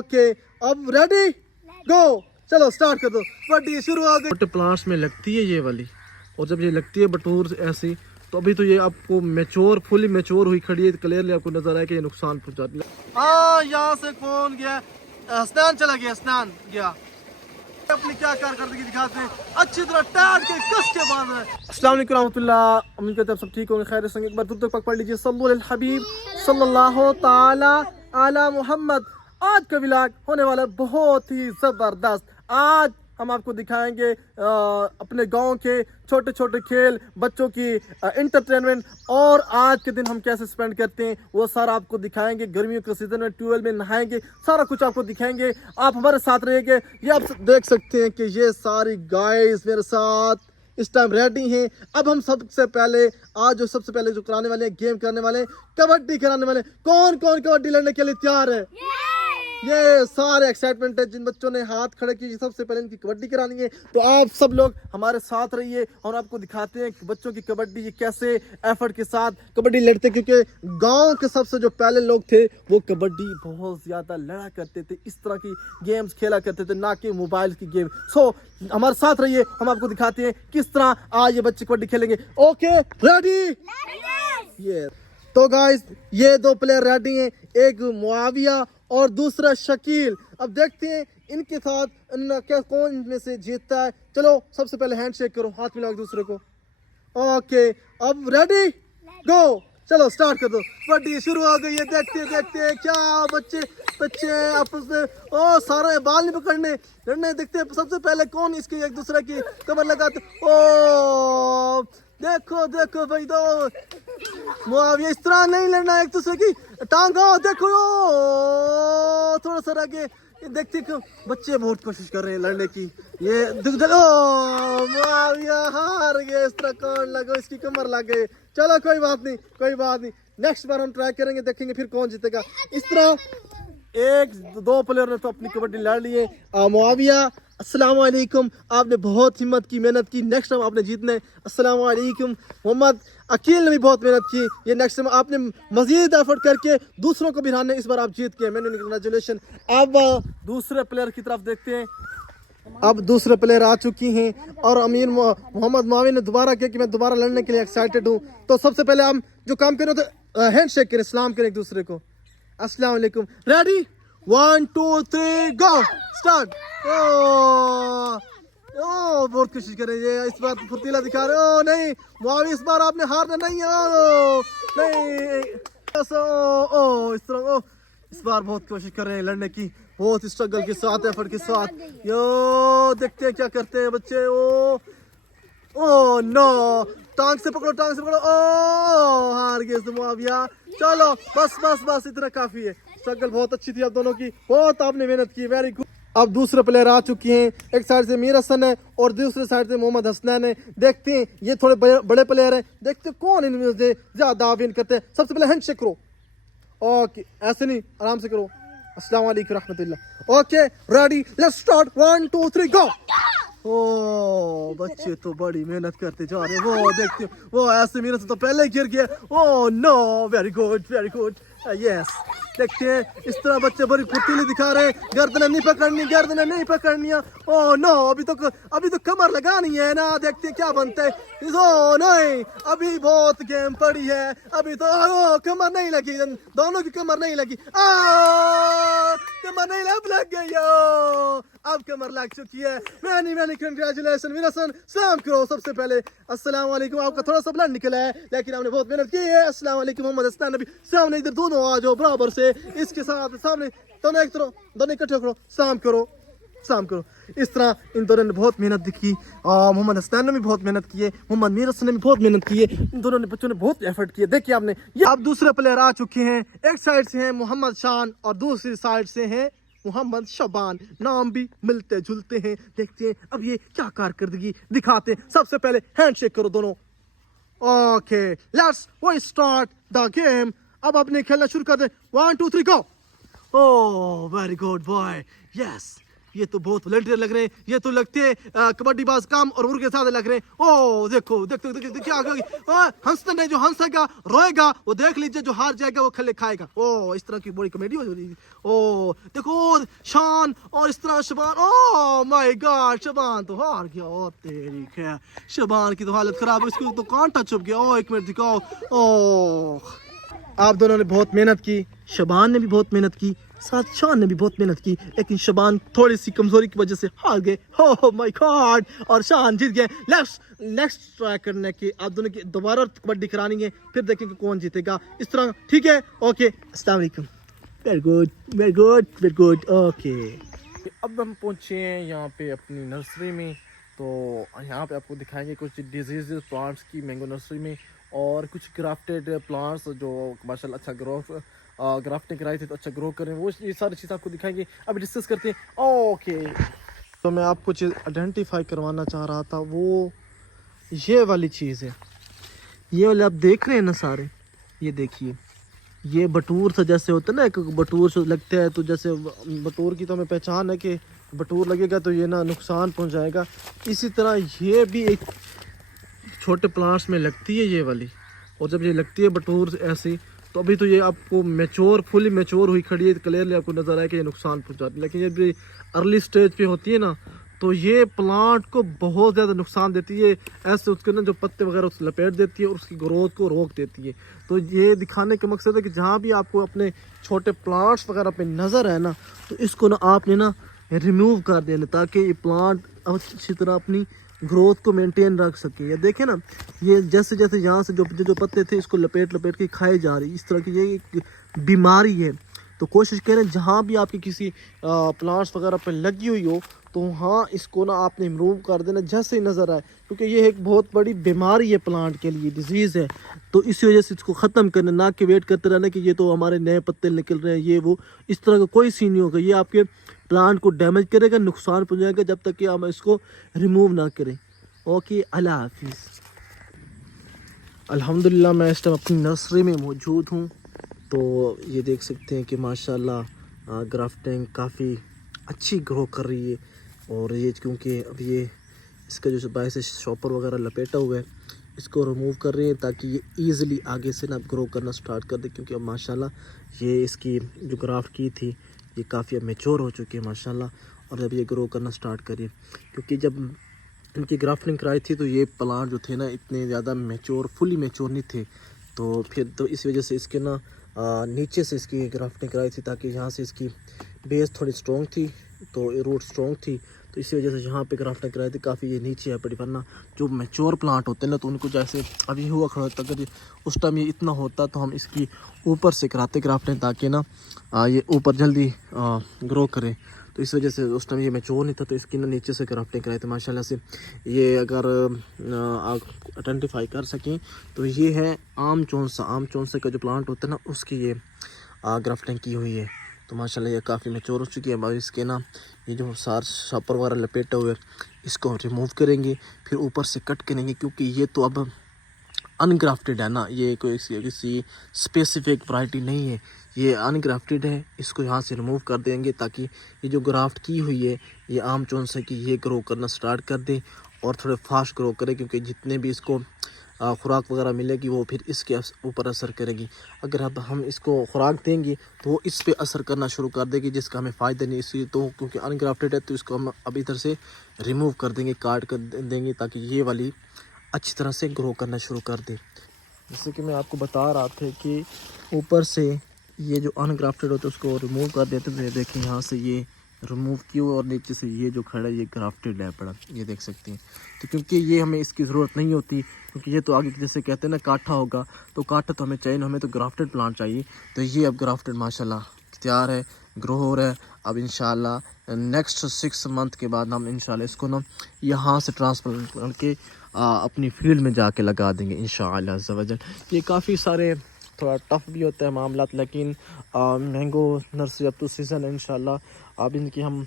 Okay अब ready गो, चलो start कर दो, कबड्डी शुरू हो गई। प्लांट्स में लगती है ये वाली, और जब ये लगती है बटूर ऐसी, तो अभी तो ये आपको मैच्योर फुली मैच्योर हुई खड़ी है, क्लियरली आपको नजर आया कि ये नुकसान पहुंचाती है। हाँ यहाँ से कौन गया, स्नान चला गया, स्नान गया, अपनी क्या कारकर्दगी दिखाते हैं, अच्छी तरह टाट के कस के बांध रहे हैं। अस्सलाम वालेकुम रहमतुल्लाह, उम्मीद करते हैं आप सब ठीक होंगे, खैर से। एक बार दूर तक पढ़ लीजिए सल्लल्लाहु अलैहि हबीब सल्लल्लाहु ताला अला मोहम्मद। आज का व्लॉग होने वाला है बहुत ही जबरदस्त। आज हम आपको दिखाएंगे अपने गांव के छोटे छोटे खेल, बच्चों की इंटरटेनमेंट, और आज के दिन हम कैसे स्पेंड करते हैं वो सारा आपको दिखाएंगे। गर्मियों के सीजन में ट्यूबवेल में नहाएंगे, सारा कुछ आपको दिखाएंगे, आप हमारे साथ रहिएगा। ये आप देख सकते हैं कि ये सारी गाइस मेरे साथ इस टाइम रेडी हैं। अब हम सबसे पहले सबसे पहले जो कराने वाले हैं, गेम कराने वाले हैं, कबड्डी कराने वाले। कौन कौन कबड्डी लड़ने के लिए तैयार है? ये सारे एक्साइटमेंट है। जिन बच्चों ने हाथ खड़े किए सबसे पहले इनकी कबड्डी करानी है, तो आप सब लोग हमारे साथ रहिए और आपको दिखाते हैं कि बच्चों की कबड्डी ये कैसे एफर्ट के साथ कबड्डी लड़ते, क्योंकि गांव के सबसे जो पहले लोग थे वो कबड्डी बहुत ज्यादा लड़ा करते थे, इस तरह की गेम्स खेला करते थे, ना कि मोबाइल की गेम। सो हमारे साथ रहिए, हम आपको दिखाते हैं किस तरह आज ये बच्चे कबड्डी खेलेंगे। Okay ready? ये तो गाइस ये दो प्लेयर रेडी हैं, एक मुआविया और दूसरा शकील। अब देखते हैं इनके साथ क्या कौन इनमें से जीतता है। चलो सबसे पहले हैंड शेक करो, हाथ मिलाओ एक दूसरे को। ओके अब रेडी गो, चलो स्टार्ट कर दो, कबड्डी शुरू हो गई है। देखते हैं क्या बच्चे आपस में सारा बाल नहीं पकड़ने लड़ने। देखते हैं सबसे पहले कौन इसके एक दूसरे की कमर लगाते। ओ देखो भाई, दो मुआविया इस तरह नहीं लड़ना, एक दूसरे की टांगा। देखो थोड़ा सा आगे, देखते क्यों बच्चे बहुत कोशिश कर रहे हैं लड़ने की। ये मुआविया हार गए, इस तरह कौन लगा, इसकी कमर लग गई। चलो कोई बात नहीं, नेक्स्ट बार हम ट्राई करेंगे, देखेंगे फिर कौन जीतेगा। इस तरह एक दो प्लेयर ने तो अपनी कबड्डी लड़ लिए। मुआविया अस्सलाम वालेकुम, आपने बहुत हिम्मत की, मेहनत की, नेक्स्ट टाइम आपने जीतना है। अस्सलाम वालेकुम मोहम्मद, अकील ने भी बहुत मेहनत की, ये नेक्स्ट टाइम आपने मजीद एफर्ट करके दूसरों को भी हराने, इस बार आप जीत गए, मैंने कंग्रेचुलेशन। अब दूसरे प्लेयर की तरफ देखते हैं। अब दूसरे प्लेयर आ चुकी हैं और अमीर मोहम्मद मावी ने दोबारा किया कि मैं दोबारा लड़ने के लिए एक्साइटेड हूँ। तो सबसे पहले हम जो काम करें तो हैंड शेक करें, सलाम करें एक दूसरे को। अस्सलाम वालेकुम, रेडी 1 2 3 गो, स्टार्ट। बहुत कोशिश कर रही है, इस बार फुर्तीला दिखा रहे हो। नहीं मुआविया, इस बार आपने हारना नहीं है। नहीं इस तरह इस बार बहुत कोशिश कर रहे हैं लड़ने की, बहुत स्ट्रगल के साथ, एफर्ट के साथ। यो देखते हैं क्या करते हैं बच्चे। ओ नो, टांग से पकड़ो। हार गए मुआविया। चलो बस इतना काफी है। स्ट्रगल बहुत अच्छी थी आप दोनों की, बहुत आपने मेहनत की, वेरी गुड। अब दूसरे प्लेयर आ चुके हैं, एक साइड से मीर हसन है और दूसरे साइड से मोहम्मद हसनैन है। देखते हैं ये थोड़े बड़े प्लेयर हैं, देखते हैं कौन इनमें से ज्यादा विन करते हैं। सबसे पहले हैंड शेक करो। ओके ऐसे नहीं, आराम से करो। अस्सलाम वालेकुम रहमतुल्लाह। ओके रेडी, लेट्स स्टार्ट 1 2 3 गो। ओ बच्चे तो बड़ी मेहनत करते जा रहे हैं। वो देखते वो ऐसे मेरे से तो पहले गिर गया। Oh no, very good yes. देखते हैं इस तरह बच्चे बड़ी फुर्तीली दिखा रहे हैं, गर्दनें नहीं पकड़नी। ओ नो, अभी तो कमर लगानी है ना। देखते हैं क्या बनता है। ओ नहीं, अभी बहुत गेम पड़ी है, अभी तो कमर नहीं लगी, दोनों की कमर नहीं लगी। कमर नहीं लग गई। अब कमर लग चुकी है। मैनी कंग्रेचुलेशन मीर हसन, सलाम करो सबसे पहले। अस्सलाम वालेकुम, आपका थोड़ा सा ब्लड निकला है लेकिन आपने बहुत मेहनत की है। अस्सलाम वालेकुम मोहम्मद हसनैन नबी, सामने इधर दोनों आ जाओ बराबर से, इसके साथ सामने दोनों एक तरह, दोनों इकट्ठे करो, सलाम करो। इस तरह इन दोनों ने बहुत मेहनत की। मोहम्मद हसनैन ने भी बहुत मेहनत की है, मोहम्मद मीर हसन ने भी बहुत मेहनत की है, इन दोनों ने बच्चों ने बहुत एफर्ट किए। देखिए आपने ये। अब दूसरे प्लेयर आ चुके हैं, एक साइड से हैं मोहम्मद शान और दूसरी साइड से हैं मोहम्मद शबान, नाम भी मिलते जुलते हैं। देखते हैं अब ये क्या कारकर्दगी दिखाते हैं। सबसे पहले हैंड शेक करो दोनों। Okay let's start the game. अब अपने खेलना शुरू कर दे। 1 2 3 गो। ओ वेरी गुड बॉय, यस। ये तो बहुत वॉलंटियर लग रहे हैं, ये तो लगते हैं कबड्डी बाज काम और उनके साथ लग रहे हैं। ओ देखो क्या हंसता नहीं, जो हंसेगा रोएगा वो देख लीजिए, जो हार जाएगा वो खले खाएगा। ओ इस तरह की बड़ी कॉमेडी हो रही है। ओ देखो शबान, और इस तरह Shaban, oh my God, Shaban तो हार गया। ओ तेरी खैर, शबान की तो हालत खराब है, इसको तो कांटा चुभ गया। ओ एक मिनट दिखाओ। ओह, आप दोनों ने बहुत मेहनत की, शबान ने भी बहुत मेहनत की, साथ शान ने भी बहुत मेहनत की, लेकिन शबान थोड़ी सी कमजोरी की वजह से हार गए। हो माय गॉड, और शान जीत गए। नेक्स्ट ट्राई करने की आप दोनों की दोबारा कबड्डी करानी है, फिर देखेंगे कौन जीतेगा। इस तरह ठीक है, ओके, अस्सलाम वालेकुम। Very good, very good, very good, okay. अब हम पहुंचे हैं यहाँ पे अपनी नर्सरी में, तो यहाँ पे आपको दिखाएंगे कुछ डिजीज प्लांट्स की मैंगो नर्सरी में, और कुछ ग्राफ्टेड प्लांट्स जो माशाल्लाह अच्छा ग्राफ्टिंग कराई थी तो अच्छा ग्रो करें, वो ये सारी चीज़ आपको दिखाएंगे। अभी डिस्कस करते हैं। ओके, तो मैं आपको चीज़ आइडेंटिफाई करवाना चाह रहा था, वो ये वाली चीज़ है। ये वाले आप देख रहे हैं ना सारे, ये देखिए, ये बटूर सा जैसे होता है ना, एक बटूर से लगता है, तो जैसे बटूर की तो हमें पहचान है कि बटूर लगेगा तो ये ना नुकसान पहुंचाएगा। इसी तरह ये भी एक छोटे प्लांट्स में लगती है ये वाली, और जब ये लगती है बटूर ऐसी, तो अभी तो ये आपको मैच्योर, फुली मैच्योर हुई खड़ी है, क्लियरली आपको नज़र आए कि ये नुकसान पहुंचाती है। लेकिन ये भी अर्ली स्टेज पे होती है ना, तो ये प्लांट को बहुत ज़्यादा नुकसान देती है। ऐसे उसके ना जो पत्ते वगैरह उस लपेट देती है और उसकी ग्रोथ को रोक देती है। तो ये दिखाने का मकसद है कि जहाँ भी आपको अपने छोटे प्लांट्स वगैरह पे नज़र है ना, तो इसको ना आपने ना रिमूव कर देना, ताकि ये प्लांट अच्छी तरह अपनी ग्रोथ को मेंटेन रख सके। ये देखें ना, ये जैसे जैसे यहाँ से जो पत्ते थे इसको लपेट लपेट के खाए जा रही, इस तरह की ये एक बीमारी है। तो कोशिश करें जहाँ भी आपकी किसी प्लांट्स वगैरह पे लगी हुई हो, तो वहाँ इसको ना आपने रिमूव कर देना जैसे ही नज़र आए, क्योंकि ये एक बहुत बड़ी बीमारी है प्लांट के लिए, डिजीज़ है। तो इसी वजह से इसको ख़त्म करना, ना कि वेट करते रहना कि ये तो हमारे नए पत्ते निकल रहे हैं, ये वो, इस तरह का कोई सीन नहीं होगा। ये आपके प्लांट को डैमेज करेगा, नुकसान पहुँचाएगा, जब तक कि हम इसको रिमूव ना करें। ओके, अल्लाह हाफिज़। अल्हम्दुलिल्लाह मैं इस टाइम अपनी नर्सरी में मौजूद हूँ। तो ये देख सकते हैं कि माशाल्लाह ग्राफ्टिंग काफ़ी अच्छी ग्रो कर रही है, और ये क्योंकि अब ये इसका जो बाहर से शॉपर वगैरह लपेटा हुआ है, इसको रिमूव कर रहे हैं ताकि ये ईज़िली आगे से ना ग्रो करना स्टार्ट कर दे। क्योंकि अब माशाल्लाह ये इसकी जो ग्राफ्ट की थी ये काफ़ी अब मैच्योर हो चुकी है माशाल्लाह, और अब ये ग्रो करना स्टार्ट करिए। क्योंकि जब इनकी ग्राफ्टिंग कराई थी तो ये प्लांट जो थे ना इतने ज़्यादा मैच्योर, फुली मैच्योर नहीं थे, तो फिर तो इस वजह से इसके ना नीचे से इसकी ग्राफ्टिंग कराई थी, ताकि यहाँ से इसकी बेस थोड़ी स्ट्रॉन्ग थी, तो रूट स्ट्रॉन्ग थी, तो इसी वजह से यहाँ पे ग्राफ्टिंग कराई थी। काफ़ी ये नीचे है पड़ी, वरना जो मैच्योर प्लांट होते हैं ना, तो उनको जैसे अभी हुआ खड़ा होता, अगर उस टाइम ये इतना होता तो हम इसकी ऊपर से कराते ग्राफ्टिंग, ताकि ना ये ऊपर जल्दी ग्रो करे। तो इस वजह से उस टाइम ये मैच्योर नहीं था, तो इसकी ना नीचे से ग्राफ्टिंग कराई थी माशाल्लाह से। ये अगर आप आइडेंटिफाई कर सकें तो ये है आम चौंसा का जो प्लांट होता है ना, उसकी ये ग्राफ्टिंग की हुई है। तो माशाल्लाह ये काफ़ी मैच्योर हो चुकी है। अब इसके ना ये जो सार शॉपर वगैरह लपेटे हुए इसको रिमूव करेंगे, फिर ऊपर से कट करेंगे, क्योंकि ये तो अब अनग्राफ्टेड है ना, ये कोई किसी स्पेसिफिक वैरायटी नहीं है, ये अनग्राफ्टेड है। इसको यहाँ से रिमूव कर देंगे ताकि ये जो ग्राफ्ट की हुई है ये आम चौंसे की ये ग्रो करना स्टार्ट कर दे और थोड़े फास्ट ग्रो करे, क्योंकि जितने भी इसको खुराक वगैरह मिलेगी वो फिर इसके ऊपर असर करेगी। अगर अब हम इसको खुराक देंगे तो वो इस पे असर करना शुरू कर देगी, जिसका हमें फ़ायदा नहीं। इसलिए तो क्योंकि अनग्राफ्टेड है तो इसको हम अब इधर से रिमूव कर देंगे, काट कर देंगे, ताकि ये वाली अच्छी तरह से ग्रो करना शुरू कर दे। जैसे कि मैं आपको बता रहा था कि ऊपर से ये जो अनग्राफ्टेड होता है उसको रिमूव कर देते थे। देखें यहाँ से ये रिमूव किया, और नीचे से ये जो खड़ा है ये ग्राफ्टेड है पड़ा, ये देख सकते हैं। तो क्योंकि ये हमें इसकी ज़रूरत नहीं होती, क्योंकि ये तो आगे जैसे कहते हैं ना काठा होगा, तो काठा तो हमें चाहिए ना, हमें तो ग्राफ्टेड प्लांट चाहिए। तो ये अब ग्राफ्टेड माशाल्लाह तैयार है, ग्रो हो रहा है। अब इंशाल्लाह नेक्स्ट 6 मंथ के बाद हम इंशाल्लाह इसको ना यहाँ से ट्रांसप्लांट करके अपनी फील्ड में जाके लगा देंगे इंशाअल्लाह अज़्ज़ा वजल। ये काफ़ी सारे थोड़ा टफ़ भी होता है मामला, लेकिन मैंगो नर्सरी अब तो सीज़न है इंशाल्लाह। अब इनकी हम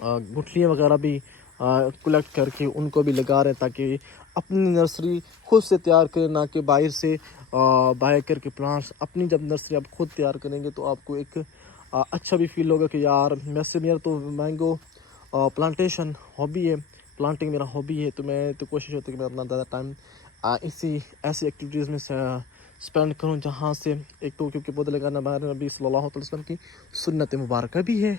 गुठलियाँ वगैरह भी कलेक्ट करके उनको भी लगा रहे हैं, ताकि अपनी नर्सरी खुद से तैयार करें, ना कि बाहर से बाय करके प्लांट्स। अपनी जब नर्सरी आप खुद तैयार करेंगे तो आपको एक अच्छा भी फील होगा कि यार वैसे मेरा तो मैंगो प्लांटेशन हॉबी है, प्लांटिंग मेरा हॉबी है। तो मैं तो कोशिश होती है कि मैं अपना ज़्यादा टाइम इसी ऐसी एक्टिविटीज़ में स्पेंड करूं, जहां से एक तो क्योंकि पौधे लगाना हमारे नबी सल्लल्लाहु अलैहि वसल्लम की सुन्नत मुबारक भी है,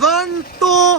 1 2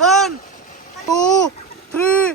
1 2 3